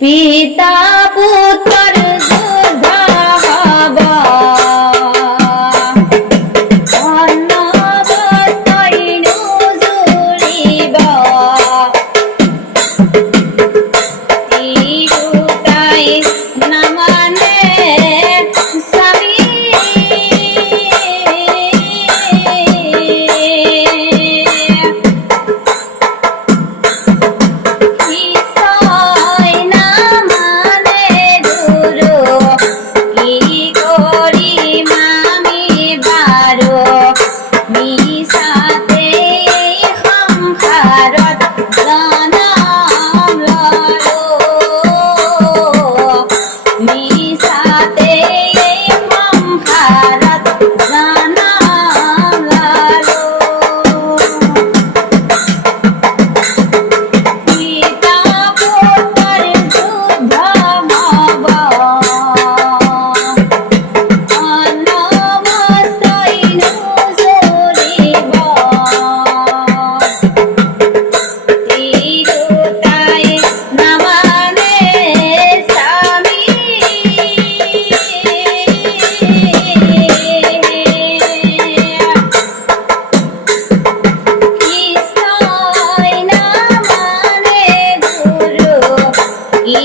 পিতা পুত্র যুদ্ধ হব অন্নবস্ত্রই নুজুরিব তিরুতাই না মানে স্বামী বিষয় না মানে দুরু কি করি মামি বারো মিশাতে সংসারত জনম ললো মিশাতে সংসারত জনম ললো পিতা পুত্র যুদ্ধ হব অন্নবস্ত্রই নুজুরিব তিরুতাই না মানে স্বামী বিষয় না মানে গুরু কি